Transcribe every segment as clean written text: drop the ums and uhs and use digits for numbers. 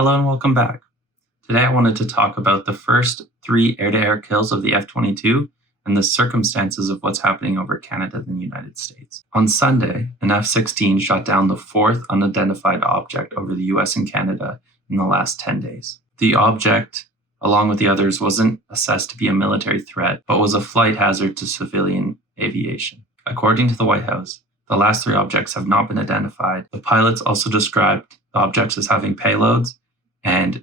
Hello and welcome back. Today I wanted to talk about the first 3 air-to-air kills of the F-22 and the circumstances of what's happening over Canada and the United States. On Sunday, an F-16 shot down the 4th unidentified object over the US and Canada in the last 10 days. The object, along with the others, wasn't assessed to be a military threat, but was a flight hazard to civilian aviation. According to the White House, the last 3 objects have not been identified. The pilots also described the objects as having payloads and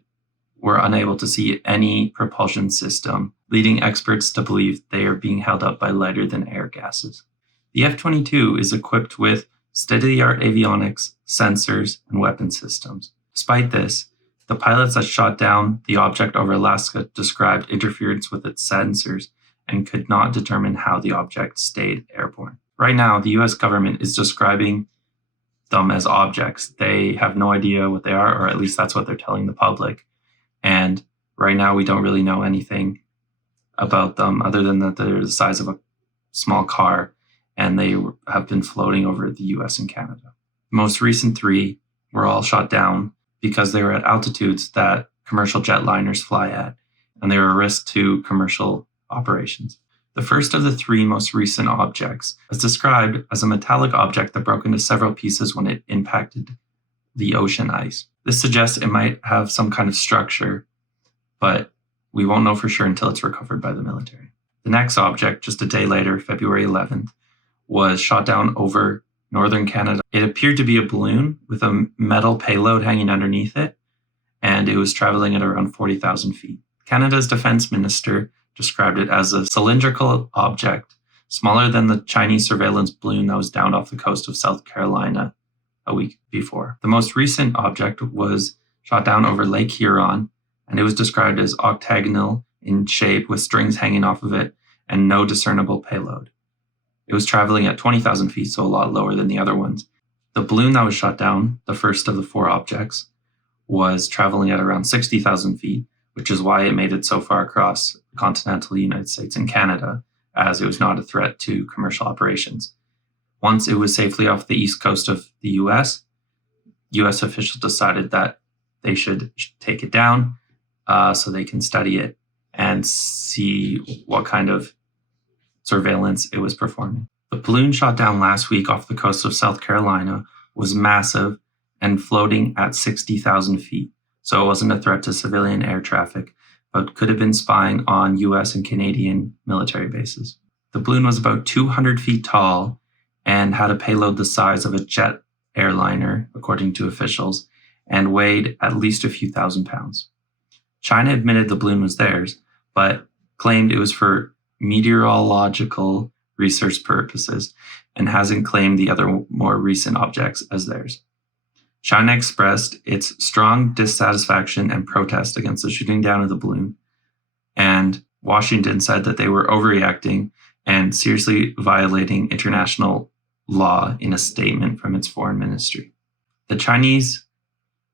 were unable to see any propulsion system, leading experts to believe they are being held up by lighter than air gases. The F-22 is equipped with state-of-the-art avionics, sensors, and weapon systems. Despite this, the pilots that shot down the object over Alaska described interference with its sensors and could not determine how the object stayed airborne. Right now, the US government is describing them as objects. They have no idea what they are, or at least that's what they're telling the public. And right now, we don't really know anything about them other than that they're the size of a small car and they have been floating over the US and Canada. The most recent 3 were all shot down because they were at altitudes that commercial jetliners fly at, and they were a risk to commercial operations. The first of the 3 most recent objects is described as a metallic object that broke into several pieces when it impacted the ocean ice. This suggests it might have some kind of structure, but we won't know for sure until it's recovered by the military. The next object, just a day later, February 11th, was shot down over northern Canada. It appeared to be a balloon with a metal payload hanging underneath it, and it was traveling at around 40,000 feet. Canada's defense minister described it as a cylindrical object, smaller than the Chinese surveillance balloon that was downed off the coast of South Carolina a week before. The most recent object was shot down over Lake Huron, and it was described as octagonal in shape with strings hanging off of it and no discernible payload. It was traveling at 20,000 feet, so a lot lower than the other ones. The balloon that was shot down, the first of the 4 objects, was traveling at around 60,000 feet, which is why it made it so far across the continental United States and Canada, as it was not a threat to commercial operations. Once it was safely off the east coast of the US officials decided that they should take it down so they can study it and see what kind of surveillance it was performing. The balloon shot down last week off the coast of South Carolina was massive and floating at 60,000 feet. So it wasn't a threat to civilian air traffic, but could have been spying on US and Canadian military bases. The balloon was about 200 feet tall and had a payload the size of a jet airliner, according to officials, and weighed at least a few thousand pounds. China admitted the balloon was theirs, but claimed it was for meteorological research purposes and hasn't claimed the other more recent objects as theirs. China expressed its strong dissatisfaction and protest against the shooting down of the balloon, and Washington said that they were overreacting and seriously violating international law in a statement from its foreign ministry. The Chinese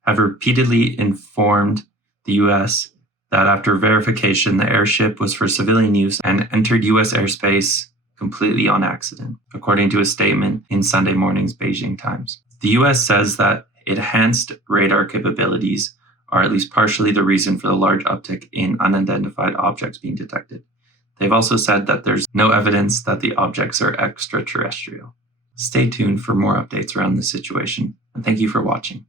have repeatedly informed the US that after verification, the airship was for civilian use and entered US airspace completely on accident, according to a statement in Sunday morning's Beijing Times. The US says that enhanced radar capabilities are at least partially the reason for the large uptick in unidentified objects being detected. They've also said that there's no evidence that the objects are extraterrestrial. Stay tuned for more updates around this situation, and thank you for watching.